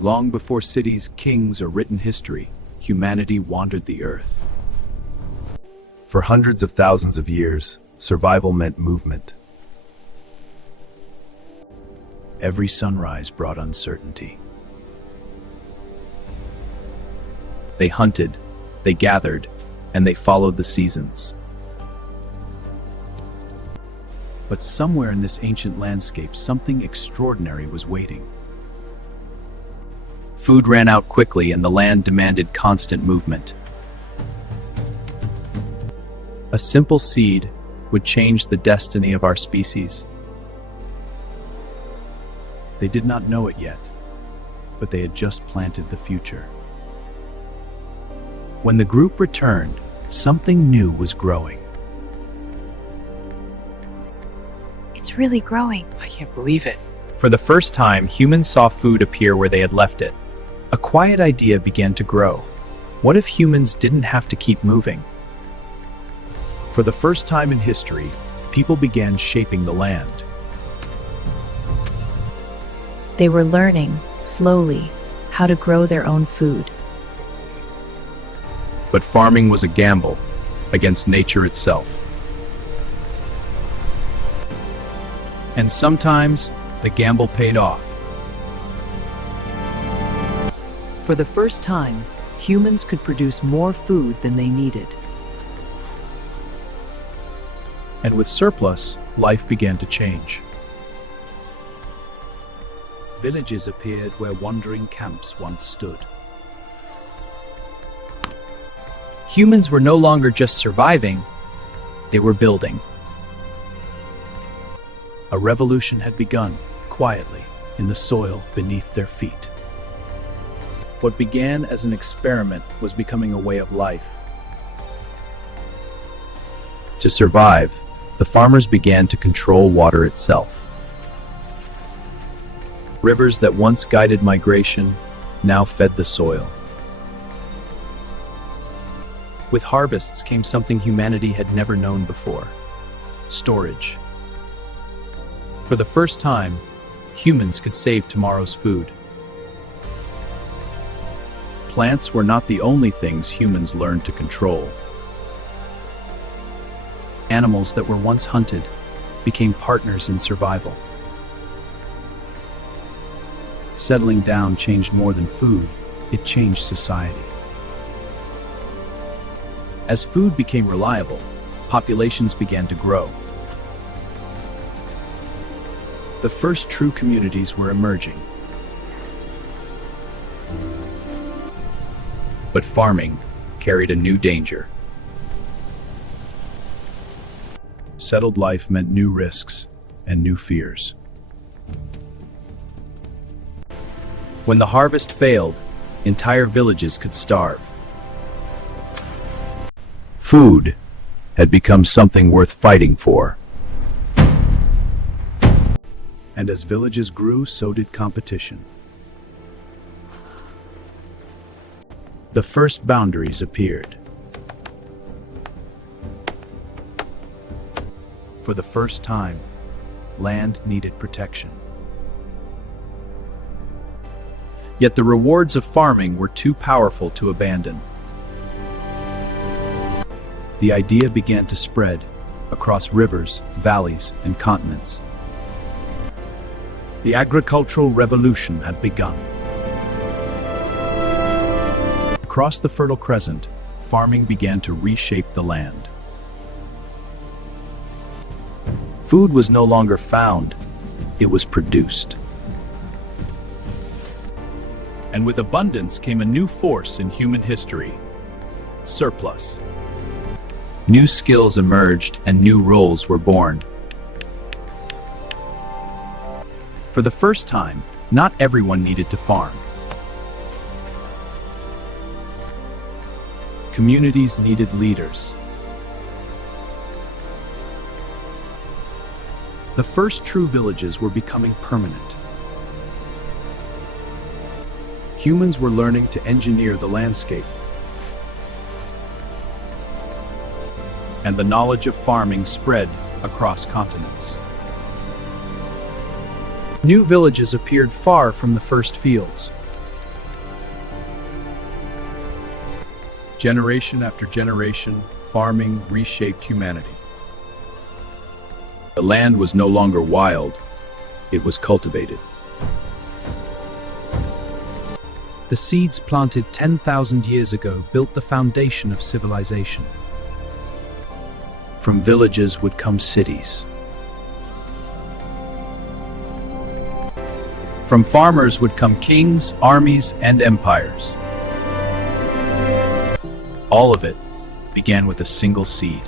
Long before cities, kings, or written history, humanity wandered the earth. For hundreds of thousands of years, survival meant movement. Every sunrise brought uncertainty. They hunted, they gathered, and they followed the seasons. But somewhere in this ancient landscape, something extraordinary was waiting. Food ran out quickly and the land demanded constant movement. A simple seed would change the destiny of our species. They did not know it yet, but they had just planted the future. When the group returned, something new was growing. It's really growing. I can't believe it. For the first time, humans saw food appear where they had left it. A quiet idea began to grow. What if humans didn't have to keep moving? For the first time in history, people began shaping the land. They were learning, slowly, how to grow their own food. But farming was a gamble against nature itself. And sometimes, the gamble paid off. For the first time, humans could produce more food than they needed. And with surplus, life began to change. Villages appeared where wandering camps once stood. Humans were no longer just surviving, they were building. A revolution had begun, quietly, in the soil beneath their feet. What began as an experiment was becoming a way of life. To survive, the farmers began to control water itself. Rivers that once guided migration now fed the soil. With harvests came something humanity had never known before: storage. For the first time, humans could save tomorrow's food. Plants were not the only things humans learned to control. Animals that were once hunted became partners in survival. Settling down changed more than food, it changed society. As food became reliable, populations began to grow. The first true communities were emerging. But farming carried a new danger. Settled life meant new risks and new fears. When the harvest failed, entire villages could starve. Food had become something worth fighting for. And as villages grew, so did competition. The first boundaries appeared. For the first time, land needed protection. Yet the rewards of farming were too powerful to abandon. The idea began to spread across rivers, valleys, and continents. The agricultural revolution had begun. Across the Fertile Crescent, farming began to reshape the land. Food was no longer found, it was produced. And with abundance came a new force in human history: surplus. New skills emerged and new roles were born. For the first time, not everyone needed to farm. Communities needed leaders. The first true villages were becoming permanent. Humans were learning to engineer the landscape. And the knowledge of farming spread across continents. New villages appeared far from the first fields. Generation after generation, farming reshaped humanity. The land was no longer wild, it was cultivated. The seeds planted 10,000 years ago built the foundation of civilization. From villages would come cities. From farmers would come kings, armies, and empires. All of it began with a single seed.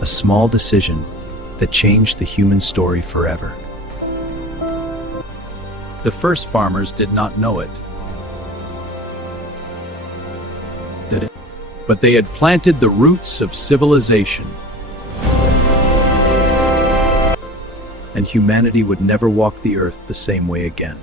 A small decision that changed the human story forever. The first farmers did not know it. But they had planted the roots of civilization. And humanity would never walk the earth the same way again.